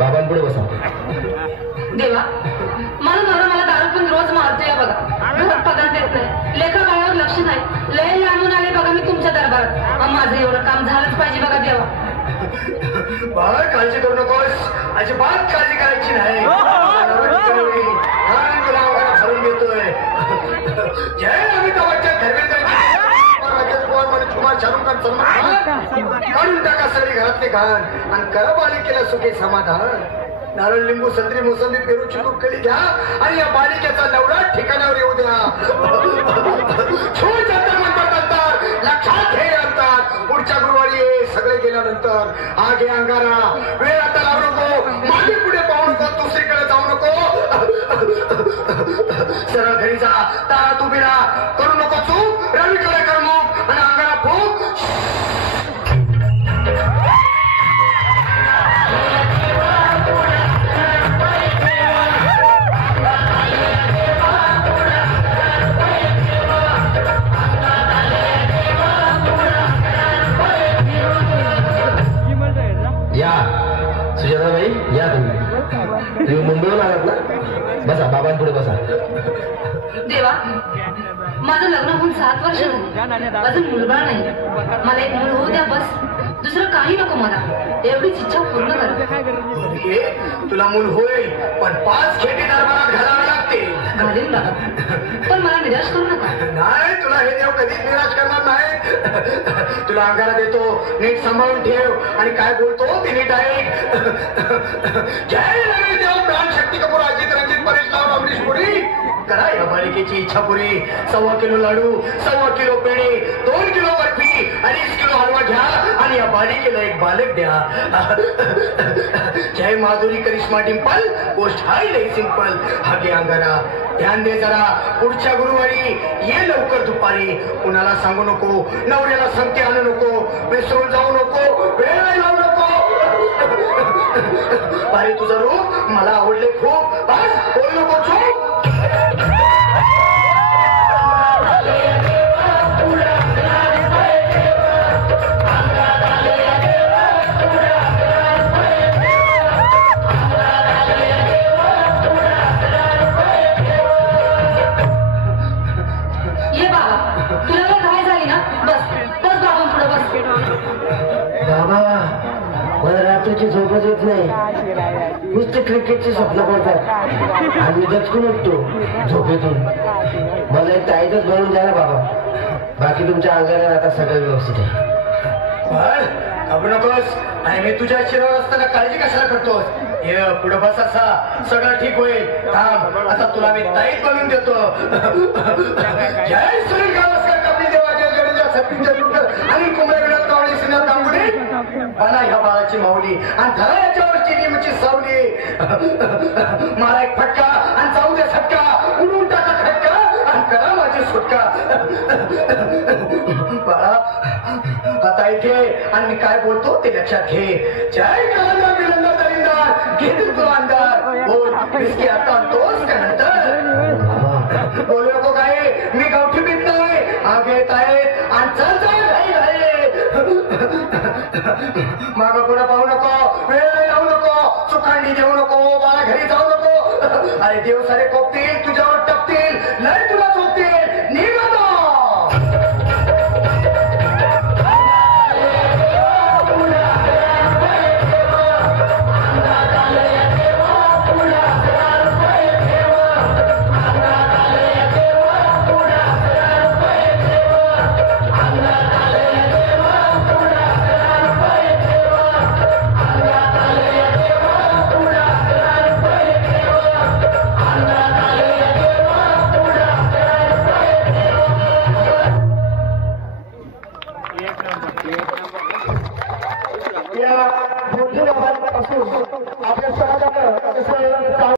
बाबांपुढे बसा. देवा, माझा नवरा मला दारू पण रोज मारतोय बघा. घरात पगार देत नाही, लेखा बाळावर लक्ष नाही. लय लांबून आले बघा मी तुमच्या दरबारात. माझं एवढं काम झालंच पाहिजे बघा देवा. बाबा काळजी करू नकोस, अजिबात काळजी करायची नाही. तुला भरून घेतोय. जय अमिताभच्या काढून टाका सगळी घरातले घाण आणि करा बालिकेला सुखी समाधान. नारळ, लिंबू, संत्री, मोसंबी, पेरू, चिकू, केळी घ्या आणि या बालिकेचा नवरा ठिकाणावर येऊ द्या. छूट अंतर म्हणतात अंतर, लक्षात घे अंतर. पुढच्या गुरुवारी सगळे गेल्यानंतर हा घे अंगारा. वेळ आता लावू नको, मागे पुढे पाहू नको, दुसरीकडे जाऊ नको. सरळ घरी जा, दारात उभी राहा. करू नको चूक, रवीकडे कर मग आणि अंगारा फूक. या सुजाताबाई, या तुम्ही मुंबईहून आलात ना? बसा, बाबांपुढे बसा. देवा, माझं लग्न होऊन 7 वर्ष झाली, अजून मुलगा नाही. मला एक मूल होऊ द्या बस, दुसरं काही नको मला. एवढीच इच्छा पूर्ण करा. तुला मूल होईल, पण 5 खेटी दरबारात घालावे लागते. घालीन बाबा, पण मला निराश करू नका. नाही, तुला हे देव कधीच निराश करणार नाही. तुला अंगारा देतो, नीट सांभाळून ठेव आणि काय बोलतो ते नीट ऐक. जय रवी देव, प्राण शक्ती कपूर, अजित रंजित, परेश राव, अमरीश पुरी. करा या बालिकेची इच्छा पुरी. 1.25 किलो लाडू, 1.25 किलो पेढे, 2 किलो बर्फी, 2.5 किलो हलवा घ्या आणि या बालिकेला एक बालक द्या. जय माधुरी, करिश्मा, डिंपल, गोष्ट हाय लई सिंपल. हा घे अंगारा, ध्यान दे जरा. पुढच्या गुरुवारी ये लवकर दुपारी. कुणाला सांगू नको, नवऱ्याला संगती आणू नको, विसरून जाऊ नको, वेळ लावू नको. बाई तुझं रूप मला आवडले खूप. बस बोल नको चूक. ये बाबा, तुला काय घाई झाली ना? बस बस बाबांपुढे बस. बाबा, मला रात्रीची झोपच येत नाही. नुसते क्रिकेटची स्वप्न पडतात आणि दचकून उठतो झोपेतून. मला एक ताईतच बनवून द्या ना बाबा. बाकी तुमच्या अंगाला आता सगळं व्यवस्थित आहे. घाबरू नकोस. आणि मी तुझ्या शिरावर असताना काळजी कशाला करतोस? हे पुढे बस, असा सगळं ठीक होईल. थांब, आता तुला मी ताईत बनवून देतो. जय सुनील गावस्कर, कपिल देव, अजय जडेजा, सचिन तेंडुलकर आणि कुंभेगडात कावळी, सुनील गांगुली. बना ह्या बाळाची माऊली आणि धरा याच्यावरची निमची सावली. मला एक फटका आणि जाऊ दे झटका. उडून टाका खटका आणि करा माझी सुटका. बाळा आता ऐके आणि मी काय बोलतो ते लक्षात घे. जय कांदा बिलंदा दरिंदार, घे तू अंदार. बोल, विस्की आता आणतोस का नंतर? बोलू नको काय, मी गावठी बीत नाही. हा घेत आहे आणि चल चल घाई घाई. माग पुढे पाहू नको, वेळ लावू नको, चुकांडी देऊ नको, बाळा घरी जाऊ नको. अरे देव सारे कोपतील, तुझ्यावर टपतील. लय तुला